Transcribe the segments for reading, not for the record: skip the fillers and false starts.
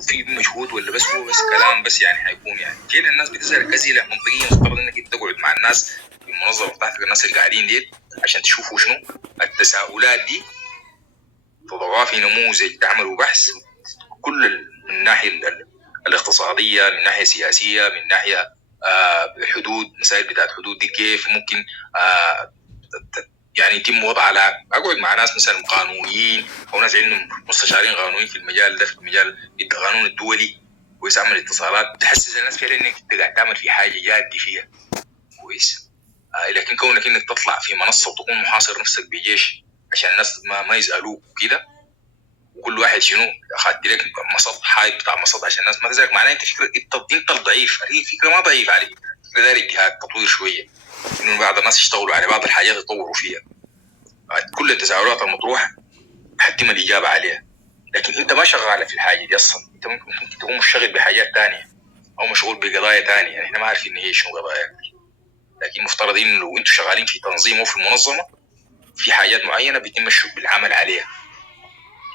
في مجهود ولا بس هو بس كلام بس يعني حيكون يعني كده الناس بتظهر أسئلة منطقية. مفترض انك انت تقعد مع الناس في المنظمة بتاعتك، الناس اللي قاعدين دي، عشان تشوفوا شنو التساؤلات دي، تضعوها في نموذج، تعملوا بحث كل من الناحية الاقتصادية، من ناحية سياسية، من ناحية حدود، مسائل بتاعت حدود دي كيف ممكن يعني يتم وضع على. اقعد مع ناس مثلا قانونيين او ناس عندهم مستشارين قانونيين في المجال ده، في المجال القانون الدولي، كويس، اعمل اتصالات تحسس الناس فعلا انك انت قاعد تعمل في حاجه جادي فيها، كويس. لكن كونك انك تطلع في منصه وتكون محاصر نفسك بجيش عشان الناس ما يسالوك وكده، وكل واحد شنو اخذت لك مصد حايط بتاع مصد عشان الناس ما تزعلك، معناه انت فكره انت الضعيف. هي فكره ما ضعيفه عليك، فكره داير الجهاد تطوير شويه، انه بعض الناس يشتغلوا على بعض الحاجات يطوروا فيها. كل التساؤلات المطروحه حتم الاجابه عليها، لكن انت ما شغال في الحاجه دي اصلا. انت ممكن تكون مشغول بحاجات تانية او مشغول بقضايا تانية، يعني احنا ما عارفين هي شنو قضايا، لكن مفترض انه لو انتم شغالين في تنظيم او في منظمه، في حاجات معينه بيتم العمل عليها،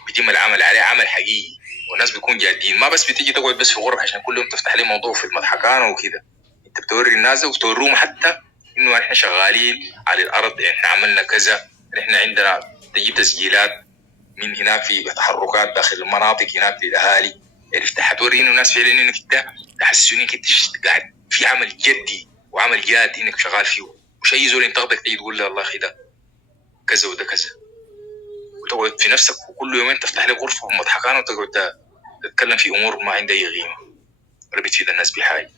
بيتم العمل عليها عمل حقيقي، والناس بيكون جادين، ما بس بتيجي تقعد بس في غرفه عشان كل يوم تفتح لي موضوع في المضحكانه وكده. انت بتوري الناس وتوروهم حتى انه احنا شغالين على الارض، احنا عملنا كذا، احنا عندنا تجيب تسجيلات من هناك في تحركات داخل المناطق هناك للاهالي. عرفت حتوري انه الناس فعلا انك انت تحسسوا انك انت قاعد في عمل جدي وعمل جاد انك شغال فيه، مش اي زول ينتقدك تيجي تقول له الله اخي ده كذا وده كذا، وتقعد في نفسك وكل يومين تفتح لك غرفه ومضحكانه وتقعد تتكلم في امور ما عندها اي قيمه ولا بتفيد الناس بحاجه.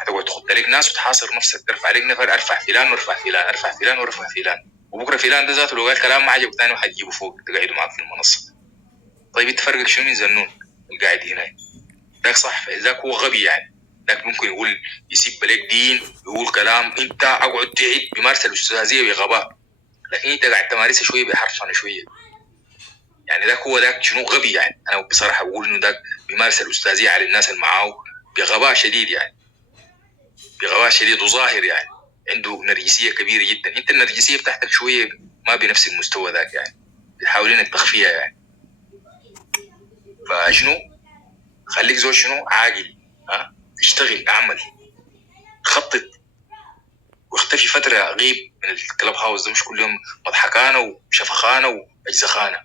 هتقعد تخط لك ناس وتحاصر نفسك، ترفع لك نفر، ارفع فلان وارفع فلان، ارفع فلان وارفع فلان، وبكره فلان ده ذاته لو قال كلام ما عجبك ثاني وحتجيبه فوق تقعدوا معك في المنصه. طيب انت فرقك شنو من زنون القاعد هنا؟ ذاك صح، فذاك هو غبي يعني، ذاك ممكن يقول يسيب لك دين، يقول كلام، انت اقعد تعيد بمارسه الاستاذيه بغباء، لكن انت قاعد تمارسها شويه بحرفنه شويه. يعني ذاك هو ذاك شنو غبي يعني. انا بصراحه بقول انه ذاك بيمارس الاستاذيه على الناس اللي معاه بغباء شديد يعني، بغباء شديد وظاهر يعني، عنده نرجسيه كبيره جدا. انت النرجسيه بتاعتك شويه ما بنفس المستوى ذاك يعني، بتحاول انك تخفيها يعني. فشنو خليك زول شنو عاقل، اشتغل، اعمل، خطط، واختفي فتره، غيب من الكلاب هاوس ده، مش كل يوم مضحكانه وشفخانه واجزخانه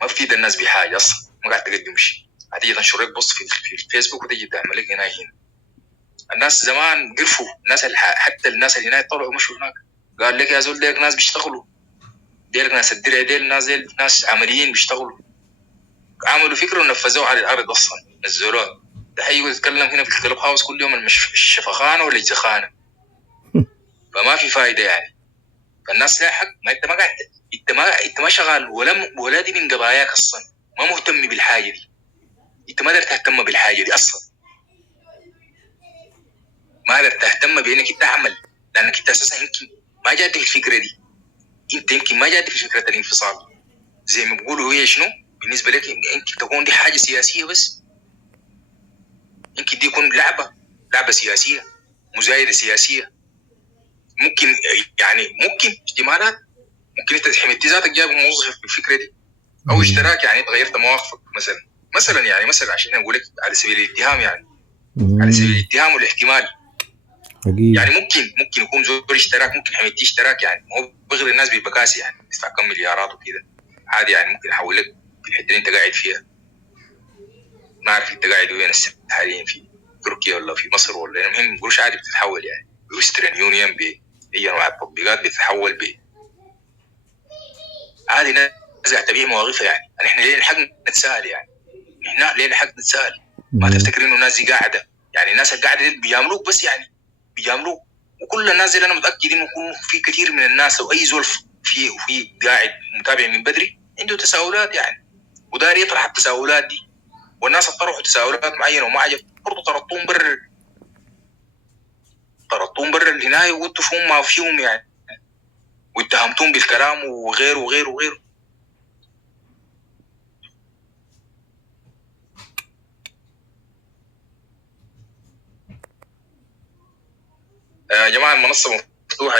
ما بتفيد الناس بحاجه اصلا، ما قاعد تقدم شيء. هتيجي تنشر لك بوست في الفيسبوك وتيجي تعمل لك هنا. الناس زمان قرفوا الناس حتى الناس اللي هناك طلعوا مشوا هناك، قال لك يا زول ديلك ناس بيشتغلوا، ديلك ناس الدرع، ديل ناس عمليين بيشتغلوا، عملوا فكره ونفذوها على الارض اصلا، نزلوها. ده هيجي يتكلم هنا في الكلب هاوس كل يوم الشفخانه ولا الجزخانه، فما في فايده يعني. فالناس لا حق، ما انت ما قاعد، انت ما شغال ولا دي من قضاياك اصلا، ما مهتم بالحاجه دي، انت ما قدرت تهتم بالحاجه دي اصلا، ما قدرت تهتم بانك انت تعمل، لانك انت اساسا يمكن ما جاتك الفكره دي، انت يمكن ما جاتك فكره الانفصال زي ما بيقولوا. هي شنو بالنسبه لك؟ يمكن تكون دي حاجه سياسيه بس، يمكن دي يكون لعبه سياسيه، مزايده سياسيه، ممكن يعني، ممكن احتمالات، ممكن انت حملت ذاتك جايب موظف بالفكره دي، او اشتراك يعني غيرت مواقفك مثلا يعني، مثلا عشان اقول لك على سبيل الاتهام يعني، على سبيل الاتهام والاحتمال يعني، ممكن يكون زول اشتراك، ممكن حملتي اشتراك يعني، هو بغير الناس بالبكاسي يعني، يدفع كم مليارات وكده عادي يعني، ممكن يحول لك في الحته اللي انت قاعد فيها. ما اعرف انت قاعد وين حاليا، في تركيا ولا في مصر ولا، المهم قروش عادي بتتحول يعني، ويسترن يونيون باي انواع التطبيقات بتتحول عادي. ناس تبيع مواقفها يعني. احنا ليه الحق نتساءل يعني، احنا ليه الحق نتساءل؟ ما تفتكر انه الناس دي قاعده يعني، الناس القاعده بيجاملوك بس يعني، بيجاملوك. وكل الناس اللي انا متاكد انه في كثير من الناس او اي زول في قاعد متابع من بدري عنده تساؤلات يعني، وداري يطرح التساؤلات دي، والناس طرحوا تساؤلات معينه وما عجب برضه طردتهم برا العنايه، وانتوا فيهم ما فيهم يعني، واتهمتهم بالكلام وغيره وغيره وغيره. يا جماعه المنصه